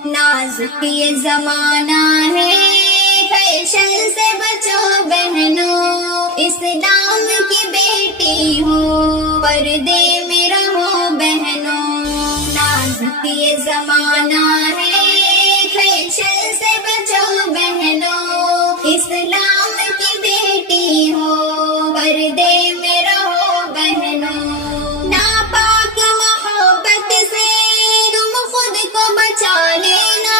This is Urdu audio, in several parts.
نازک یہ زمانہ ہے، فیشن سے بچو بہنوں، اسلام کی بیٹی ہو، پردے میں رہو بہنوں۔ نازک یہ زمانہ ہے، فیشن سے بچو بہنوں، اسلام کی بیٹی ہو، پردے میں رہو بہنوں۔ ناپاک محبت سے تم خود کو بچا لینا،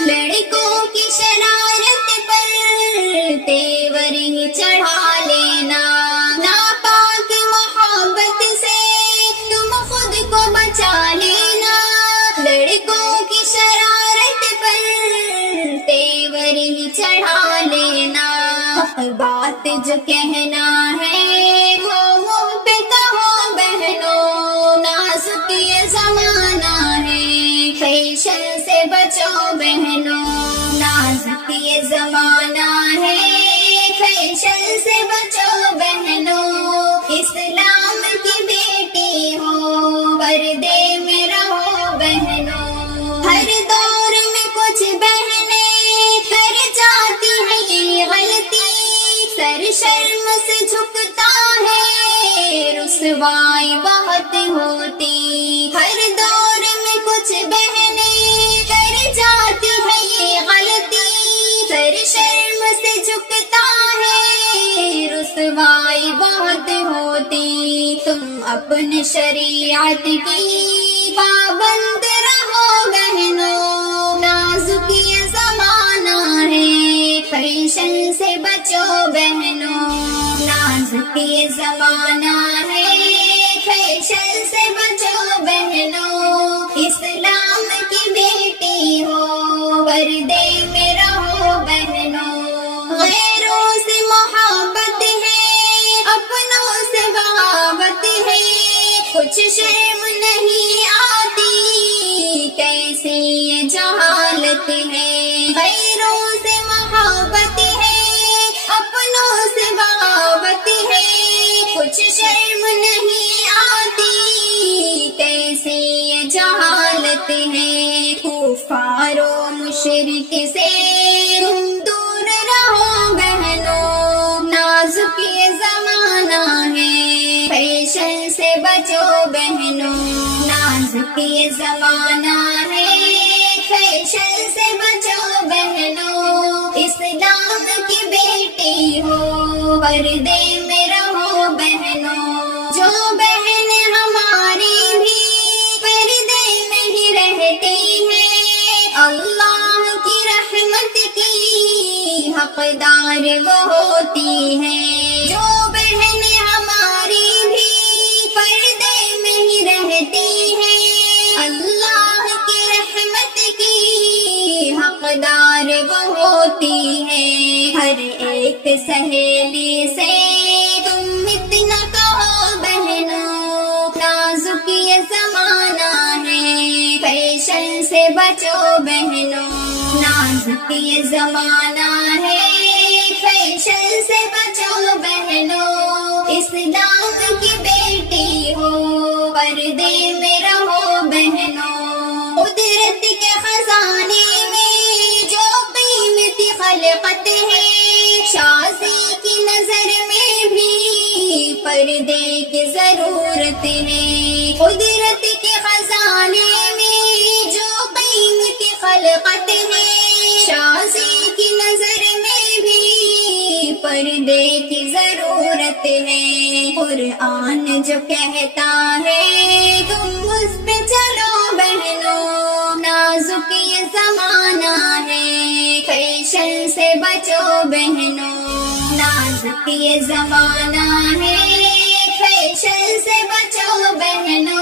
لڑکوں کی شرارت پر تیور ہی چڑھا لینا۔ ناپاک محبت سے تم خود کو بچا لینا، لڑکوں کی شرارت پر تیور ہی چڑھا لینا۔ بات جو کہنا ہے وہ منہ پہ کہو بہنوں، نازک یہ زمانہ ہے، فیشن سے بچو بہنوں۔ نازک یہ زمانہ ہے، فیشن سے بچو بہنوں، اسلام کی بیٹی ہو، پردے میں رہو بہنوں۔ ہر دور میں کچھ بہنیں کر جاتی ہیں یہ غلطی، سر شرم سے جھکتا ہے، رسوائی بہت ہوتی۔ ہر دور میں کچھ بہنیں کر جاتی ہیں یہ غلطی، سر شرم سے جھکتا ہے، رسوائی بہت ہوتی۔ تم اپنے شریعت کی پابند رہو بہنوں، نازک یہ زمانہ ہے، فیشن سے بچو بہنوں۔ نازک یہ زمانہ ہے، فیشن سے بچو بہنوں، اسلام کی بیٹی ہو، پردے میں رہو بہنوں۔ غیروں سے محبت ہے، اپنوں سے بغاوت ہے، کچھ شرم نہیں آتی، کیسی یہ جہالت ہے۔ غیروں سے محبت ہے، اپنوں سے بغاوت ہے، کچھ شرم نہیں آتی، کیسی یہ جہالت ہے۔ کفار و مشرک سے تم دور رہو بہنوں، نازک یہ زمانہ ہے، فیشن سے بچو بہنوں۔ نازک یہ زمانہ ہے، فیشن سے بچو بہنوں، اسلام کی بیٹی ہو، پردے میں رہو بہنوں۔ جو بہن ہماری بھی پردے میں ہی رہتی ہے، اللہ کی رحمت کی حقدار وہ ہوتی ہے۔ جو بہن ہماری بھی پردے میں ہی رہتی ہے، اللہ کی رحمت کی حقدار وہ ہوتی ہے۔ ہر ایک سہیلی سے تم اتنا کہو بہنوں، نازک یہ زمانہ ہے، فیشن سے بچو بہنوں۔ نازک یہ زمانہ ہے، فیشن سے بچو بہنوں، اسلام کی بیٹی ہو، پردے میں رہو بہنوں۔ قدرت کے خزانے میں جو قیمتی خلقت ہے، شازی کی نظر میں بھی پردے کی ضرورت ہے۔ قدرت کے خزانے میں جو قیمتی خلقت ہے، شازی کی نظر میں بھی پردے کی ضرورت ہے۔ قرآن جو کہتا ہے تم اس پہ چلو بہنوں، نازک یہ زمانہ ہے، فیشن سے بچو بہنوں۔ نازک یہ زمانہ ہے، فیشن سے بچو بہنوں۔